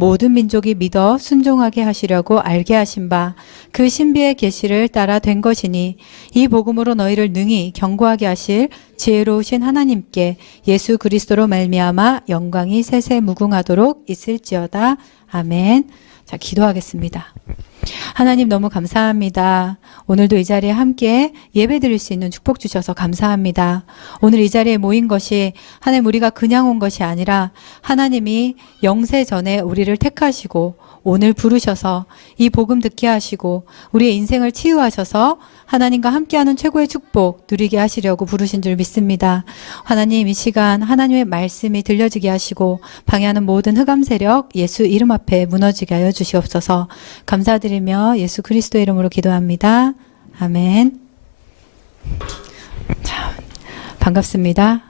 모든 민족이 믿어 순종하게 하시려고 알게 하신 바 그 신비의 계시를 따라 된 것이니 이 복음으로 너희를 능히 견고하게 하실 지혜로우신 하나님께 예수 그리스도로 말미암아 영광이 세세 무궁하도록 있을지어다. 아멘. 자, 기도하겠습니다. 하나님 너무 감사합니다. 오늘도 이 자리에 함께 예배드릴 수 있는 축복 주셔서 감사합니다. 오늘 이 자리에 모인 것이 하나님 우리가 그냥 온 것이 아니라 하나님이 영세 전에 우리를 택하시고 오늘 부르셔서 이 복음 듣게 하시고 우리의 인생을 치유하셔서 하나님과 함께하는 최고의 축복 누리게 하시려고 부르신 줄 믿습니다. 하나님 이 시간 하나님의 말씀이 들려지게 하시고 방해하는 모든 흑암 세력 예수 이름 앞에 무너지게 하여 주시옵소서. 감사드리며 예수 그리스도 이름으로 기도합니다. 아멘. 자, 반갑습니다.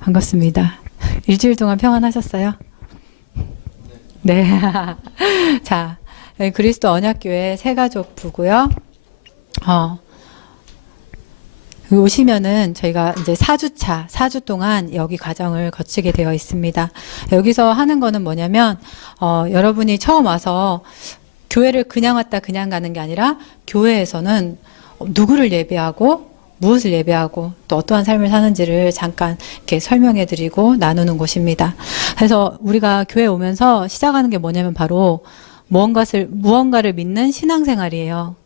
반갑습니다. 일주일 동안 평안하셨어요? 네. 자, 그리스도 언약교회 새가족 부고요. 오시면은 저희가 이제 4주 동안 여기 과정을 거치게 되어 있습니다. 여기서 하는 거는 뭐냐면, 여러분이 처음 와서 교회를 그냥 왔다 그냥 가는 게 아니라 교회에서는 누구를 예배하고 무엇을 예배하고 또 어떠한 삶을 사는지를 잠깐 이렇게 설명해 드리고 나누는 곳입니다. 그래서 우리가 교회 오면서 시작하는 게 뭐냐면 바로 무언가를 믿는 신앙생활이에요.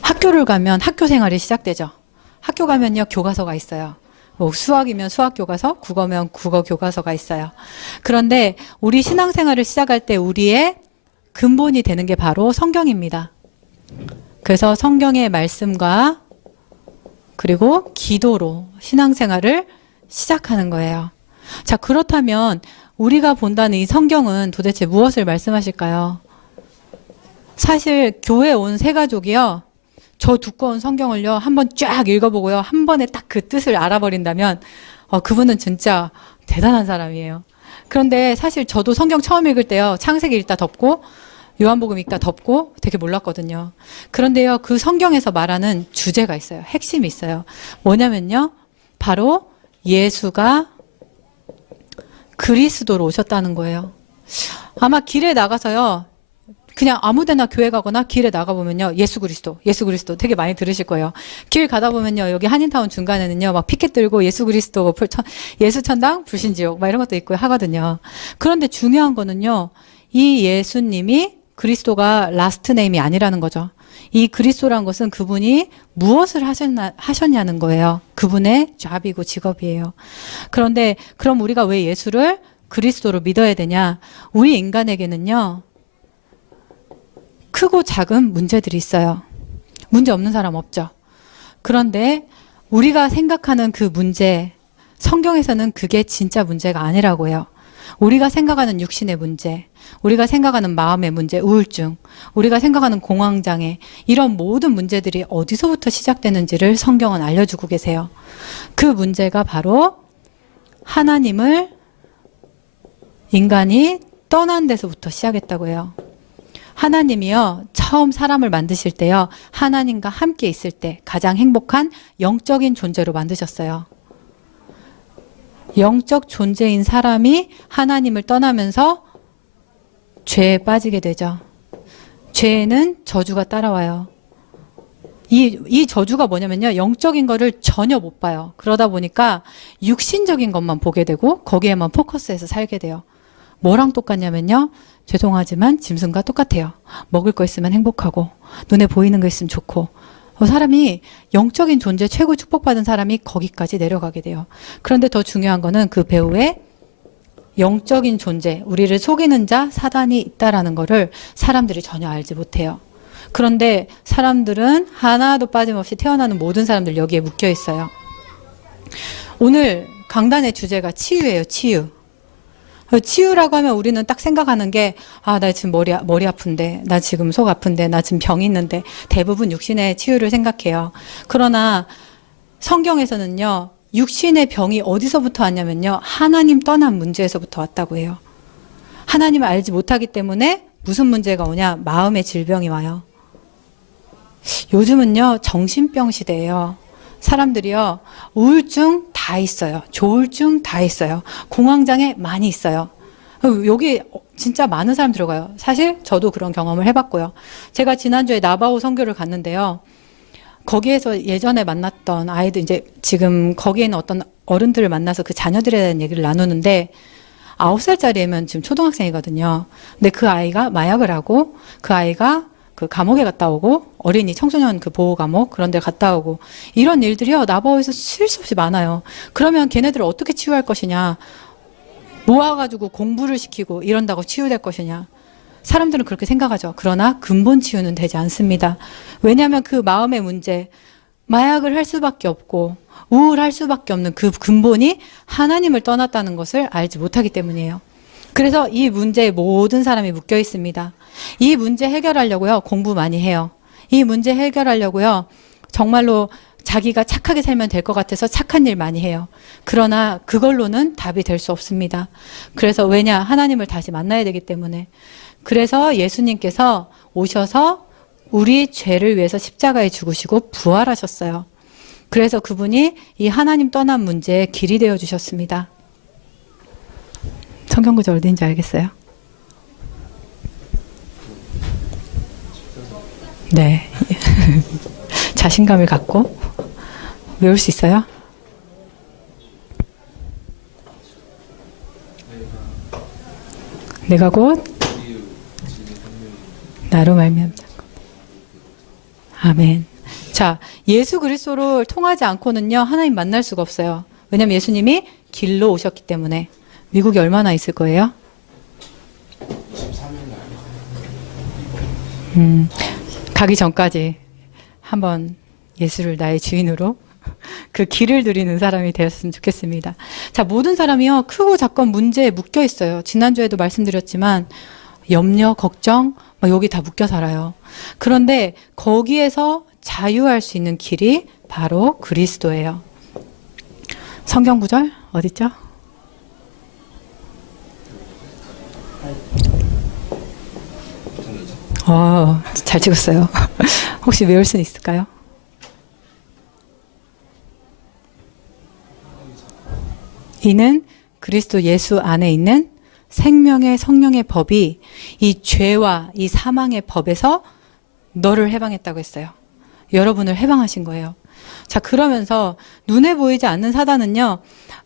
학교를 가면 학교 생활이 시작되죠. 학교 가면요, 교과서가 있어요. 뭐 수학이면 수학 교과서, 국어면 국어 교과서가 있어요. 그런데 우리 신앙생활을 시작할 때 우리의 근본이 되는 게 바로 성경입니다. 그래서 성경의 말씀과 그리고 기도로 신앙생활을 시작하는 거예요. 자, 그렇다면 우리가 본다는 이 성경은 도대체 무엇을 말씀하실까요? 사실 교회 온 새가족이요, 저 두꺼운 성경을요 한번 쫙 읽어보고요 한 번에 딱 그 뜻을 알아버린다면 그분은 진짜 대단한 사람이에요. 그런데 사실 저도 성경 처음 읽을 때요, 창세기 읽다 덮고 요한복음 읽다 덮고 되게 몰랐거든요. 그런데요, 그 성경에서 말하는 주제가 있어요. 핵심이 있어요. 뭐냐면요, 바로 예수가 그리스도로 오셨다는 거예요. 아마 길에 나가서요, 그냥 아무데나 교회 가거나 길에 나가보면요, 예수 그리스도 되게 많이 들으실 거예요. 길 가다 보면요, 여기 한인타운 중간에는요, 막 피켓 들고 예수 그리스도, 예수 천당, 불신지옥, 막 이런 것도 있고 하거든요. 그런데 중요한 거는요, 이 예수님이 그리스도가 라스트 네임이 아니라는 거죠. 이 그리스도란 것은 그분이 무엇을 하셨냐는 거예요. 그분의 잡이고 직업이에요. 그런데 그럼 우리가 왜 예수를 그리스도로 믿어야 되냐? 우리 인간에게는요, 크고 작은 문제들이 있어요. 문제 없는 사람 없죠. 그런데 우리가 생각하는 그 문제, 성경에서는 그게 진짜 문제가 아니라고 해요. 우리가 생각하는 육신의 문제, 우리가 생각하는 마음의 문제, 우울증, 우리가 생각하는 공황장애, 이런 모든 문제들이 어디서부터 시작되는지를 성경은 알려주고 계세요. 그 문제가 바로 하나님을 인간이 떠난 데서부터 시작했다고 해요. 하나님이요, 처음 사람을 만드실 때요, 하나님과 함께 있을 때 가장 행복한 영적인 존재로 만드셨어요. 영적 존재인 사람이 하나님을 떠나면서 죄에 빠지게 되죠. 죄에는 저주가 따라와요. 이 저주가 뭐냐면요, 영적인 거를 전혀 못 봐요. 그러다 보니까 육신적인 것만 보게 되고 거기에만 포커스해서 살게 돼요. 뭐랑 똑같냐면요, 죄송하지만 짐승과 똑같아요. 먹을 거 있으면 행복하고 눈에 보이는 거 있으면 좋고, 사람이 영적인 존재 최고 축복받은 사람이 거기까지 내려가게 돼요. 그런데 더 중요한 거는 그 배후에 영적인 존재, 우리를 속이는 자 사단이 있다라는 거를 사람들이 전혀 알지 못해요. 그런데 사람들은 하나도 빠짐없이 태어나는 모든 사람들 여기에 묶여 있어요. 오늘 강단의 주제가 치유예요. 치유. 치유라고 하면 우리는 딱 생각하는 게, 나 지금 머리 아픈데, 나 지금 속 아픈데, 나 지금 병이 있는데, 대부분 육신의 치유를 생각해요. 그러나 성경에서는요, 육신의 병이 어디서부터 왔냐면요, 하나님 떠난 문제에서부터 왔다고 해요. 하나님을 알지 못하기 때문에 무슨 문제가 오냐? 마음의 질병이 와요. 요즘은요, 정신병 시대예요. 사람들이요, 우울증 다 있어요. 조울증 다 있어요. 공황장애 많이 있어요. 여기 진짜 많은 사람 들어가요. 사실 저도 그런 경험을 해봤고요. 제가 지난주에 나바오 선교를 갔는데요. 거기에서 예전에 만났던 아이들, 이제 지금 거기에 있는 어떤 어른들을 만나서 그 자녀들에 대한 얘기를 나누는데 9살짜리면 지금 초등학생이거든요. 근데 그 아이가 마약을 하고 그 아이가 그 감옥에 갔다 오고 어린이 청소년 그 보호 감옥 그런 데 갔다 오고 이런 일들이요. 나바오에서 쉴 수 없이 많아요. 그러면 걔네들을 어떻게 치유할 것이냐. 모아가지고 공부를 시키고 이런다고 치유될 것이냐. 사람들은 그렇게 생각하죠. 그러나 근본 치유는 되지 않습니다. 왜냐하면 그 마음의 문제, 마약을 할 수밖에 없고 우울할 수밖에 없는 그 근본이 하나님을 떠났다는 것을 알지 못하기 때문이에요. 그래서 이 문제에 모든 사람이 묶여 있습니다. 이 문제 해결하려고요, 공부 많이 해요. 이 문제 해결하려고요, 정말로 자기가 착하게 살면 될 것 같아서 착한 일 많이 해요. 그러나 그걸로는 답이 될 수 없습니다. 그래서 왜냐? 하나님을 다시 만나야 되기 때문에. 그래서 예수님께서 오셔서 우리 죄를 위해서 십자가에 죽으시고 부활하셨어요. 그래서 그분이 이 하나님 떠난 문제의 길이 되어 주셨습니다. 성경 구절 어딘지 알겠어요? 네. 자신감을 갖고 외울 수 있어요? 내가 곧 나로 말미암아. 아멘. 자, 예수 그리스도를 통하지 않고는요, 하나님 만날 수가 없어요. 왜냐하면 예수님이 길로 오셨기 때문에. 미국에 얼마나 있을 거예요? 가기 전까지 한번 예수를 나의 주인으로 그 길을 누리는 사람이 되었으면 좋겠습니다. 자, 모든 사람이요, 크고 작건 문제에 묶여 있어요. 지난주에도 말씀드렸지만 염려, 걱정, 여기 다 묶여 살아요. 그런데 거기에서 자유할 수 있는 길이 바로 그리스도예요. 성경 구절 어딨죠? 잘 찍었어요. 혹시 외울 수 있을까요? 이는 그리스도 예수 안에 있는 생명의 성령의 법이 이 죄와 이 사망의 법에서 너를 해방했다고 했어요. 여러분을 해방하신 거예요. 자, 그러면서 눈에 보이지 않는 사단은요,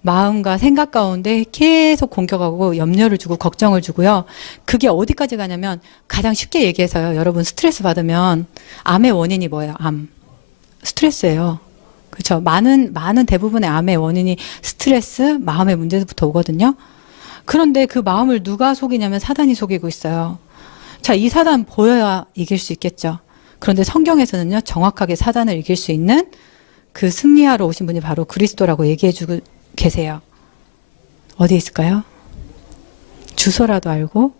마음과 생각 가운데 계속 공격하고 염려를 주고 걱정을 주고요. 그게 어디까지 가냐면, 가장 쉽게 얘기해서요, 여러분 스트레스 받으면 암의 원인이 뭐예요? 암. 스트레스예요. 그렇죠? 많은 대부분의 암의 원인이 스트레스, 마음의 문제부터 오거든요. 그런데 그 마음을 누가 속이냐면 사단이 속이고 있어요. 자, 이 사단 보여야 이길 수 있겠죠. 그런데 성경에서는요, 정확하게 사단을 이길 수 있는 그 승리하러 오신 분이 바로 그리스도라고 얘기해주고 계세요. 어디 있을까요? 주소라도 알고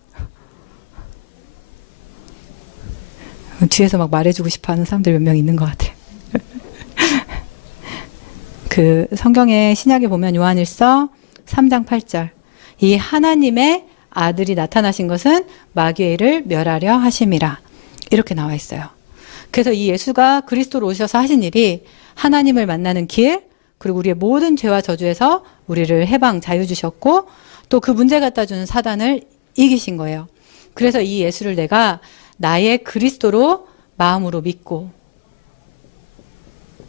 뒤에서 막 말해주고 싶어하는 사람들 몇 명 있는 것 같아요. 그 성경의 신약에 보면 요한일서 3장 8절, 이 하나님의 아들이 나타나신 것은 마귀를 멸하려 하심이라, 이렇게 나와 있어요. 그래서 이 예수가 그리스도로 오셔서 하신 일이 하나님을 만나는 길, 그리고 우리의 모든 죄와 저주에서 우리를 해방, 자유 주셨고, 또 그 문제 갖다 주는 사단을 이기신 거예요. 그래서 이 예수를 내가 나의 그리스도로 마음으로 믿고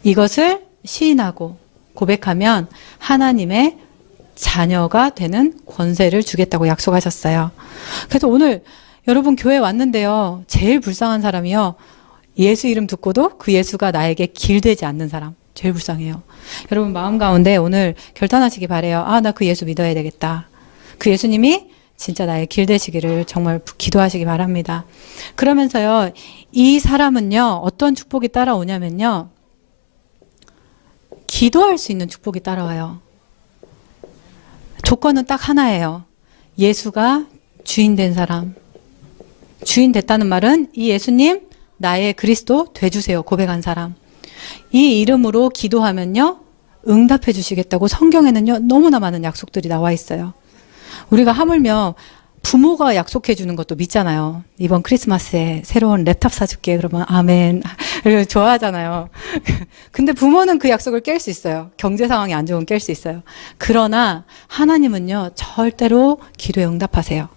이것을 시인하고 고백하면 하나님의 자녀가 되는 권세를 주겠다고 약속하셨어요. 그래서 오늘 여러분 교회 왔는데요, 제일 불쌍한 사람이요, 예수 이름 듣고도 그 예수가 나에게 길되지 않는 사람, 제일 불쌍해요. 여러분 마음 가운데 오늘 결단하시기 바래요. 아, 나 그 예수 믿어야 되겠다. 그 예수님이 진짜 나의 길 되시기를 정말 기도하시기 바랍니다. 그러면서요, 이 사람은요, 어떤 축복이 따라오냐면요, 기도할 수 있는 축복이 따라와요. 조건은 딱 하나예요. 예수가 주인 된 사람. 주인 됐다는 말은 이 예수님 나의 그리스도 돼주세요 고백한 사람. 이 이름으로 기도하면요, 응답해 주시겠다고 성경에는요, 너무나 많은 약속들이 나와 있어요. 우리가 하물며 부모가 약속해 주는 것도 믿잖아요. 이번 크리스마스에 새로운 랩탑 사줄게. 그러면 아멘. 좋아하잖아요. 근데 부모는 그 약속을 깰 수 있어요. 경제 상황이 안 좋으면 깰 수 있어요. 그러나 하나님은요, 절대로 기도에 응답하세요.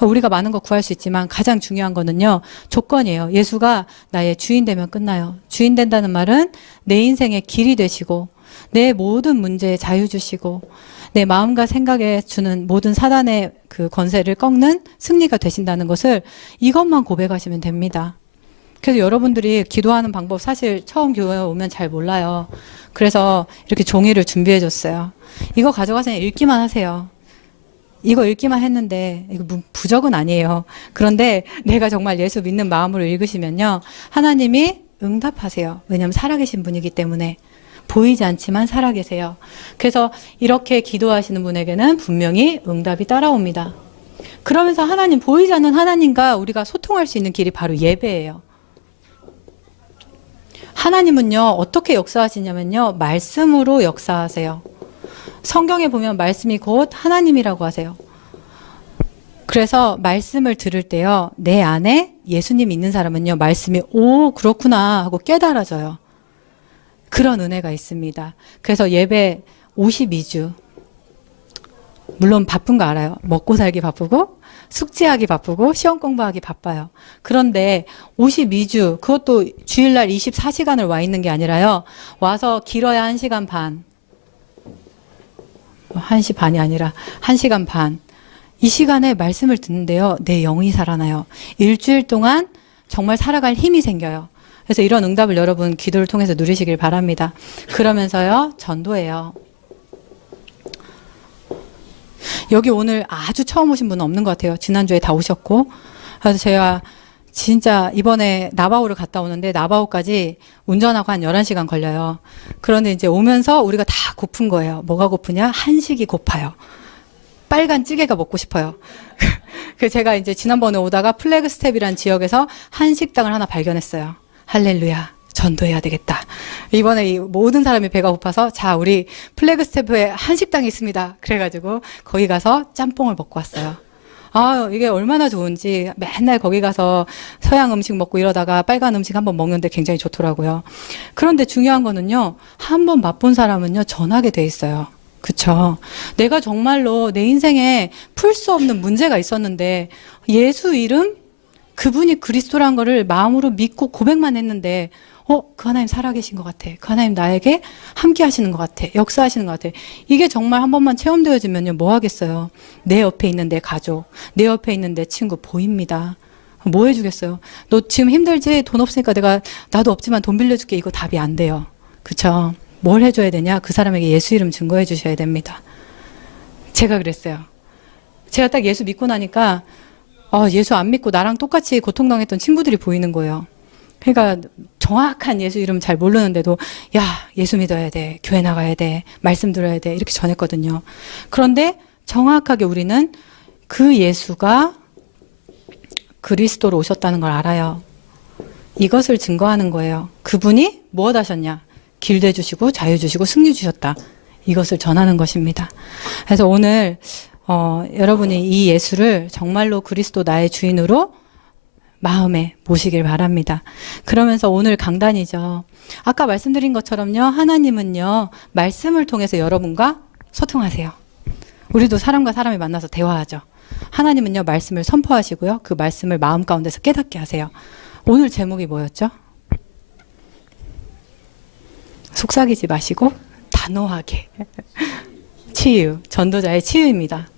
우리가 많은 거 구할 수 있지만 가장 중요한 거는요, 조건이에요. 예수가 나의 주인 되면 끝나요. 주인 된다는 말은 내 인생의 길이 되시고, 내 모든 문제에 자유 주시고, 내 마음과 생각에 주는 모든 사단의 그 권세를 꺾는 승리가 되신다는 것을 이것만 고백하시면 됩니다. 그래서 여러분들이 기도하는 방법 사실 처음 교회에 오면 잘 몰라요. 그래서 이렇게 종이를 준비해 줬어요. 이거 가져가서 그냥 읽기만 하세요. 이거 읽기만 했는데 이거 부적은 아니에요. 그런데 내가 정말 예수 믿는 마음으로 읽으시면요, 하나님이 응답하세요. 왜냐하면 살아계신 분이기 때문에. 보이지 않지만 살아계세요. 그래서 이렇게 기도하시는 분에게는 분명히 응답이 따라옵니다. 그러면서 하나님, 보이지 않는 하나님과 우리가 소통할 수 있는 길이 바로 예배예요. 하나님은요, 어떻게 역사하시냐면요, 말씀으로 역사하세요. 성경에 보면 말씀이 곧 하나님이라고 하세요. 그래서 말씀을 들을 때요, 내 안에 예수님 있는 사람은요, 말씀이 오, 그렇구나 하고 깨달아져요. 그런 은혜가 있습니다. 그래서 예배 52주. 물론 바쁜 거 알아요. 먹고 살기 바쁘고, 숙제하기 바쁘고, 시험 공부하기 바빠요. 그런데 52주, 그것도 주일날 24시간을 와 있는 게 아니라요, 와서 길어야 1시간 반. 1시 반이 아니라 1시간 반. 이 시간에 말씀을 듣는데요, 내 영이 살아나요. 일주일 동안 정말 살아갈 힘이 생겨요. 그래서 이런 응답을 여러분 기도를 통해서 누리시길 바랍니다. 그러면서요, 전도예요. 여기 오늘 아주 처음 오신 분은 없는 것 같아요. 지난주에 다 오셨고. 그래서 제가 진짜 이번에 나바오를 갔다 오는데 나바오까지 운전하고 한 11시간 걸려요. 그런데 이제 오면서 우리가 다 고픈 거예요. 뭐가 고프냐? 한식이 고파요. 빨간 찌개가 먹고 싶어요. 그래서 제가 이제 지난번에 오다가 플래그스텝이라는 지역에서 한식당을 하나 발견했어요. 할렐루야, 전도해야 되겠다. 이번에 이 모든 사람이 배가 고파서, 자, 우리 플래그스텝에 한식당이 있습니다. 그래가지고 거기 가서 짬뽕을 먹고 왔어요. 아, 이게 얼마나 좋은지. 맨날 거기 가서 서양 음식 먹고 이러다가 빨간 음식 한번 먹는데 굉장히 좋더라고요. 그런데 중요한 거는요, 한번 맛본 사람은요, 전하게 돼 있어요. 그쵸? 내가 정말로 내 인생에 풀 수 없는 문제가 있었는데, 예수 이름? 그분이 그리스도란 거를 마음으로 믿고 고백만 했는데, 그 하나님 살아계신 것 같아. 그 하나님 나에게 함께 하시는 것 같아. 역사하시는 것 같아. 이게 정말 한 번만 체험되어지면요, 뭐 하겠어요? 내 옆에 있는 내 가족, 내 옆에 있는 내 친구 보입니다. 뭐 해주겠어요? 너 지금 힘들지? 돈 없으니까 나도 없지만 돈 빌려줄게. 이거 답이 안 돼요. 그쵸? 뭘 해줘야 되냐? 그 사람에게 예수 이름 증거해 주셔야 됩니다. 제가 그랬어요. 제가 딱 예수 믿고 나니까, 예수 안 믿고 나랑 똑같이 고통당했던 친구들이 보이는 거예요. 그러니까 정확한 예수 이름 잘 모르는데도, 야, 예수 믿어야 돼. 교회 나가야 돼. 말씀 들어야 돼. 이렇게 전했거든요. 그런데 정확하게 우리는 그 예수가 그리스도로 오셨다는 걸 알아요. 이것을 증거하는 거예요. 그분이 무엇 하셨냐? 길 대주시고 자유 주시고 승리 주셨다. 이것을 전하는 것입니다. 그래서 오늘 여러분이 이 예수를 정말로 그리스도 나의 주인으로 마음에 모시길 바랍니다. 그러면서 오늘 강단이죠. 아까 말씀드린 것처럼요, 하나님은요, 말씀을 통해서 여러분과 소통하세요. 우리도 사람과 사람이 만나서 대화하죠. 하나님은요, 말씀을 선포하시고요, 그 말씀을 마음 가운데서 깨닫게 하세요. 오늘 제목이 뭐였죠? 속삭이지 마시고 단호하게. 치유, 전도자의 치유입니다.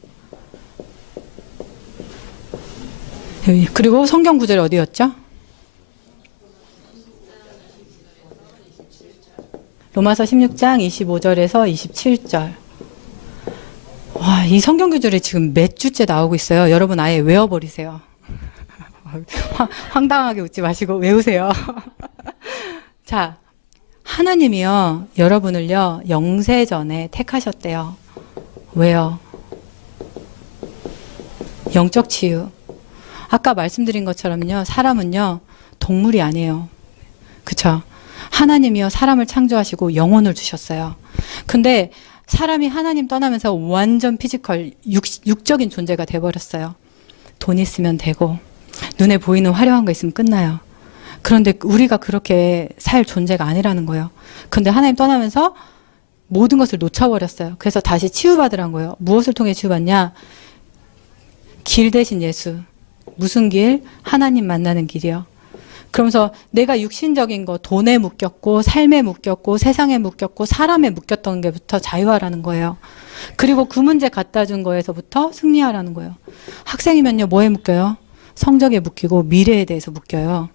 그리고 성경 구절이 어디였죠? 로마서 16장 25절에서 27절. 와, 이 성경 구절이 지금 몇 주째 나오고 있어요. 여러분 아예 외워버리세요. 황당하게 웃지 마시고 외우세요. 자, 하나님이요, 여러분을요, 영세전에 택하셨대요. 왜요? 영적 치유. 아까 말씀드린 것처럼요, 사람은요, 동물이 아니에요. 그쵸? 하나님이요, 사람을 창조하시고 영혼을 주셨어요. 근데 사람이 하나님 떠나면서 완전 피지컬, 육적인 존재가 돼버렸어요. 돈 있으면 되고 눈에 보이는 화려한 거 있으면 끝나요. 그런데 우리가 그렇게 살 존재가 아니라는 거예요. 근데 하나님 떠나면서 모든 것을 놓쳐버렸어요. 그래서 다시 치유받으란 거예요. 무엇을 통해 치유받냐? 길 대신 예수. 무슨 길? 하나님 만나는 길이요. 그러면서 내가 육신적인 거, 돈에 묶였고 삶에 묶였고 세상에 묶였고 사람에 묶였던 게부터 자유하라는 거예요. 그리고 그 문제 갖다 준 거에서부터 승리하라는 거예요. 학생이면요 뭐에 묶여요? 성적에 묶이고 미래에 대해서 묶여요.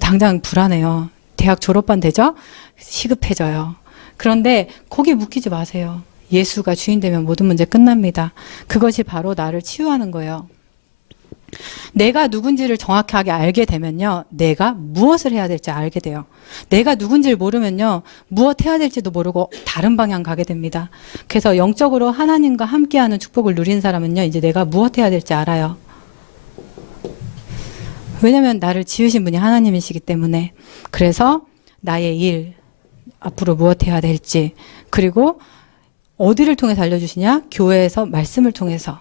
당장 불안해요. 대학 졸업반 되죠? 시급해져요. 그런데 거기 묶이지 마세요. 예수가 주인 되면 모든 문제 끝납니다. 그것이 바로 나를 치유하는 거예요. 내가 누군지를 정확하게 알게 되면요. 내가 무엇을 해야 될지 알게 돼요. 내가 누군지를 모르면요. 무엇 해야 될지도 모르고 다른 방향 가게 됩니다. 그래서 영적으로 하나님과 함께하는 축복을 누린 사람은요. 이제 내가 무엇 해야 될지 알아요. 왜냐하면 나를 지으신 분이 하나님이시기 때문에. 그래서 나의 일, 앞으로 무엇 해야 될지, 그리고 어디를 통해서 알려주시냐? 교회에서 말씀을 통해서.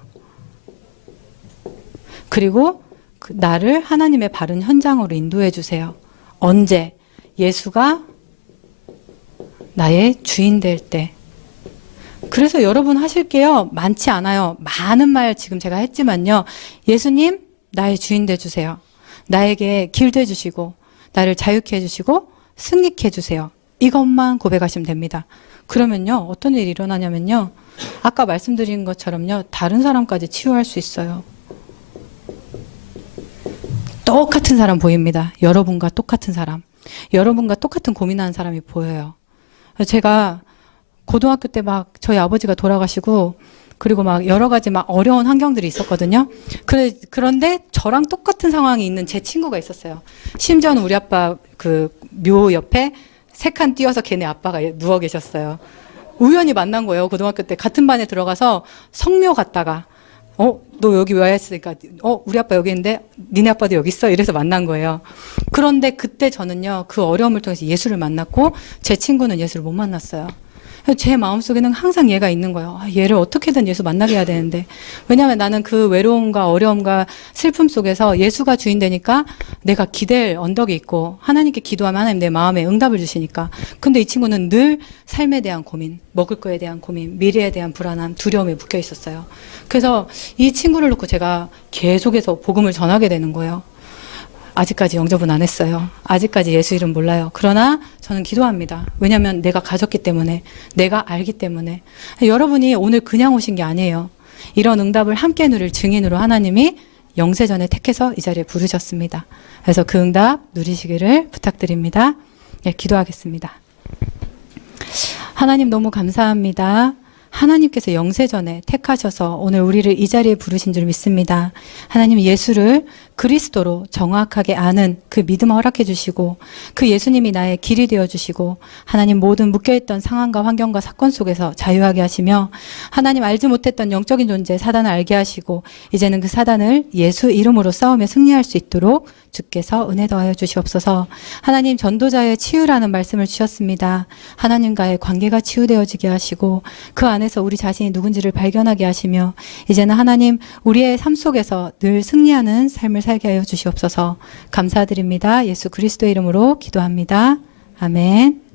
그리고 나를 하나님의 바른 현장으로 인도해 주세요. 언제? 예수가 나의 주인 될 때. 그래서 여러분 하실게요. 많지 않아요. 많은 말 지금 제가 했지만요. 예수님, 나의 주인 돼 주세요. 나에게 길 돼 주시고, 나를 자유케 해 주시고, 승리케 해 주세요. 이것만 고백하시면 됩니다. 그러면요, 어떤 일이 일어나냐면요. 아까 말씀드린 것처럼요. 다른 사람까지 치유할 수 있어요. 똑같은 사람 보입니다. 여러분과 똑같은 사람. 여러분과 똑같은 고민하는 사람이 보여요. 제가 고등학교 때 막 저희 아버지가 돌아가시고 그리고 막 여러 가지 막 어려운 환경들이 있었거든요. 그런데 저랑 똑같은 상황이 있는 제 친구가 있었어요. 심지어는 우리 아빠 그 묘 옆에 3칸 띄어서 걔네 아빠가 누워 계셨어요. 우연히 만난 거예요. 고등학교 때 같은 반에 들어가서 성묘 갔다가 너 여기 왜 왔으니까 우리 아빠 여기 있는데 니네 아빠도 여기 있어? 이래서 만난 거예요. 그런데 그때 저는요 그 어려움을 통해서 예수를 만났고 제 친구는 예수를 못 만났어요. 제 마음속에는 항상 얘가 있는 거예요. 얘를 어떻게든 예수 만나게 해야 되는데. 왜냐하면 나는 그 외로움과 어려움과 슬픔 속에서 예수가 주인 되니까 내가 기댈 언덕이 있고 하나님께 기도하면 하나님 내 마음에 응답을 주시니까. 근데 이 친구는 늘 삶에 대한 고민, 먹을 거에 대한 고민, 미래에 대한 불안함, 두려움에 묶여 있었어요. 그래서 이 친구를 놓고 제가 계속해서 복음을 전하게 되는 거예요. 아직까지 영접은 안 했어요. 아직까지 예수 이름 몰라요. 그러나 저는 기도합니다. 왜냐하면 내가 가졌기 때문에, 내가 알기 때문에. 여러분이 오늘 그냥 오신 게 아니에요. 이런 응답을 함께 누릴 증인으로 하나님이 영세전에 택해서 이 자리에 부르셨습니다. 그래서 그 응답 누리시기를 부탁드립니다. 네, 기도하겠습니다. 하나님 너무 감사합니다. 하나님께서 영세전에 택하셔서 오늘 우리를 이 자리에 부르신 줄 믿습니다. 하나님 예수를 그리스도로 정확하게 아는 그 믿음 허락해 주시고 그 예수님이 나의 길이 되어 주시고 하나님 모든 묶여있던 상황과 환경과 사건 속에서 자유하게 하시며 하나님 알지 못했던 영적인 존재 사단을 알게 하시고 이제는 그 사단을 예수 이름으로 싸우며 승리할 수 있도록 주께서 은혜 더하여 주시옵소서. 하나님 전도자의 치유라는 말씀을 주셨습니다. 하나님과의 관계가 치유되어지게 하시고 그 안에서 우리 자신이 누군지를 발견하게 하시며 이제는 하나님 우리의 삶 속에서 늘 승리하는 삶을 살게 하여 주시옵소서. 감사드립니다. 예수 그리스도의 이름으로 기도합니다. 아멘.